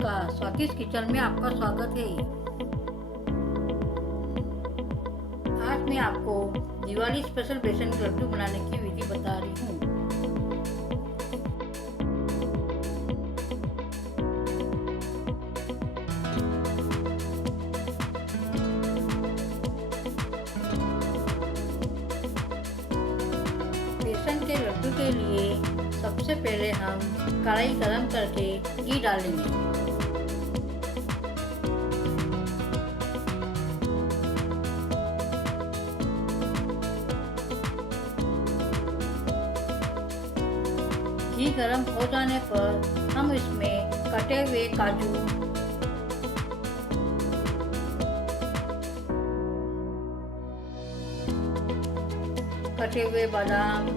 नमस्कार, स्वादिष्ट किचन में आपका स्वागत है। आज मैं आपको दिवाली स्पेशल बेसन के लड्डू बनाने की विधि बता रही हूँ। बेसन के लड्डू के लिए सबसे पहले हम कढ़ाई गरम करके घी डालेंगे। घी गरम हो जाने पर हम इसमें कटे हुए काजू, कटे हुए बादाम,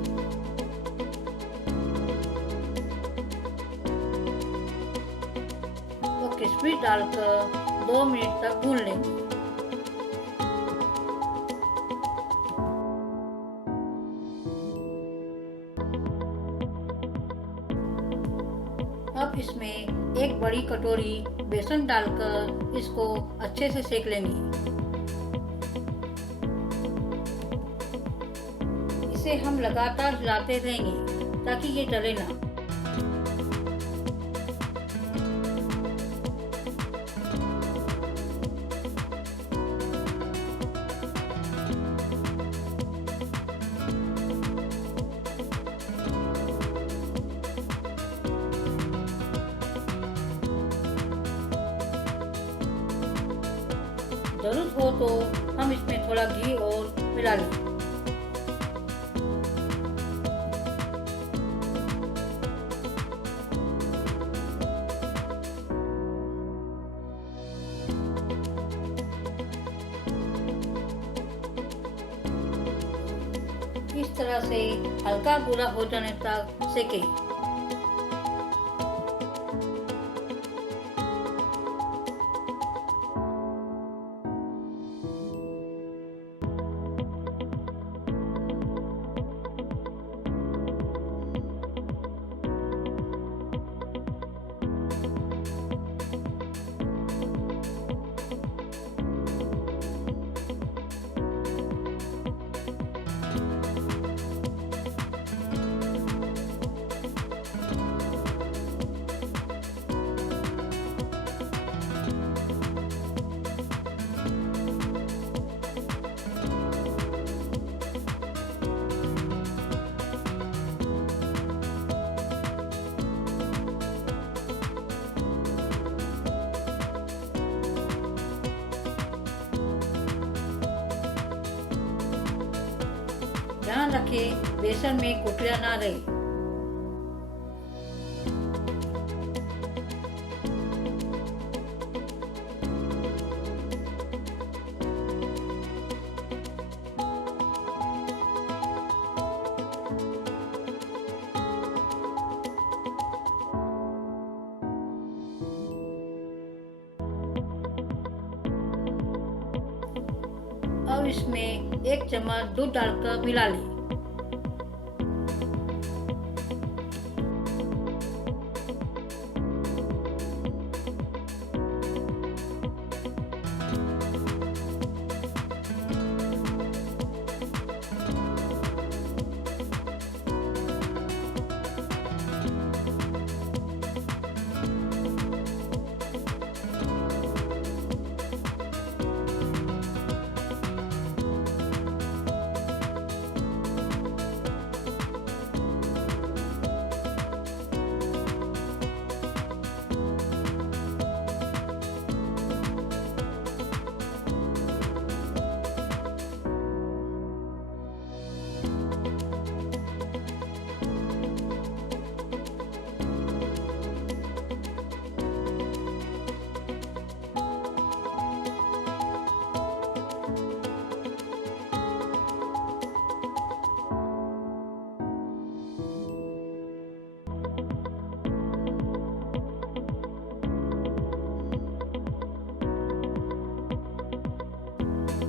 और किशमिश डालकर 2 मिनट तक भून लेंगे। अब इसमें एक बड़ी कटोरी बेसन डालकर इसको अच्छे से सेक लेंगे। इसे हम लगातार हिलाते रहेंगे ताकि ये जले ना। जरूरत हो तो हम इसमें थोड़ा घी और मिला लें। इस तरह से हल्का भूरा हो जाने तक सेकें। ध्यान रखें बेसन में गुठलियां ना रहे। अब इसमें 1 चम्मच दूध डालकर मिला लें।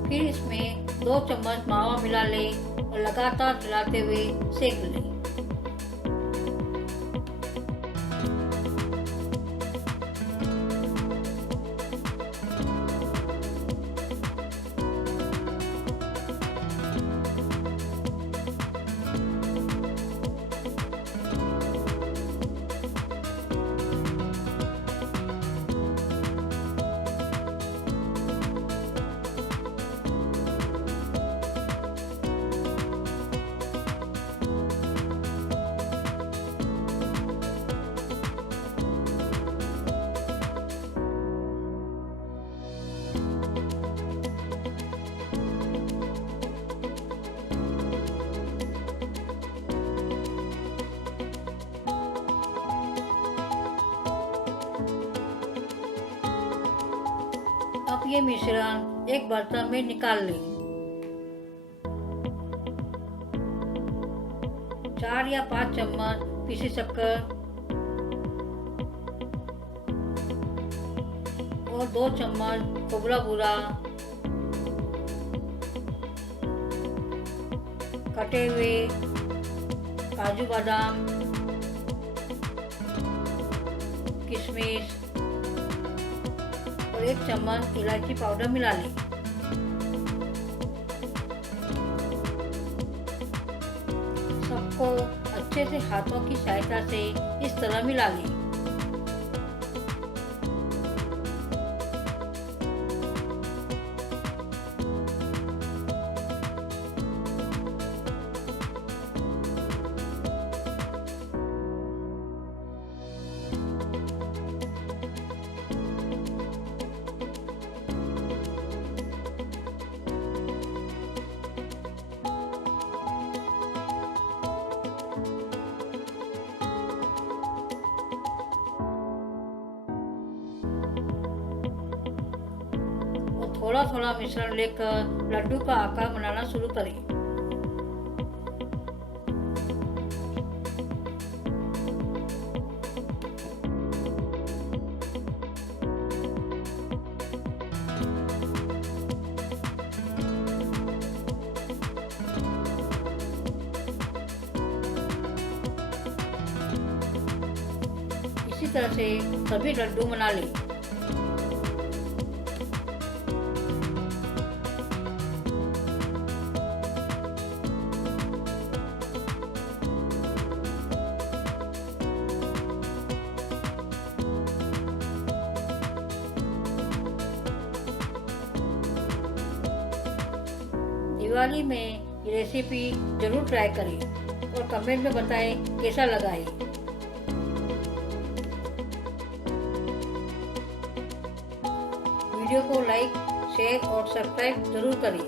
फिर इसमें 2 चम्मच मावा मिला लें और लगातार हिलाते हुए सेक लें। अब ये मिश्रण एक बर्तन में निकाल लें। 4 या 5 चम्मच पीसी शक्कर और 2 चम्मच खोबरा बूरा, कटे हुए काजू बादाम, किशमिश और 1 चम्मच इलायची पाउडर मिला लें। सबको अच्छे से हाथों की सहायता से इस तरह मिला लें। थोड़ा थोड़ा मिश्रण लेकर लड्डू का आकार बनाना शुरू करें। इसी तरह से सभी लड्डू बना लें। दिवाली में ये रेसिपी जरूर ट्राई करें और कमेंट में बताएं कैसा लगा है। वीडियो को लाइक, शेयर और सब्सक्राइब जरूर करें।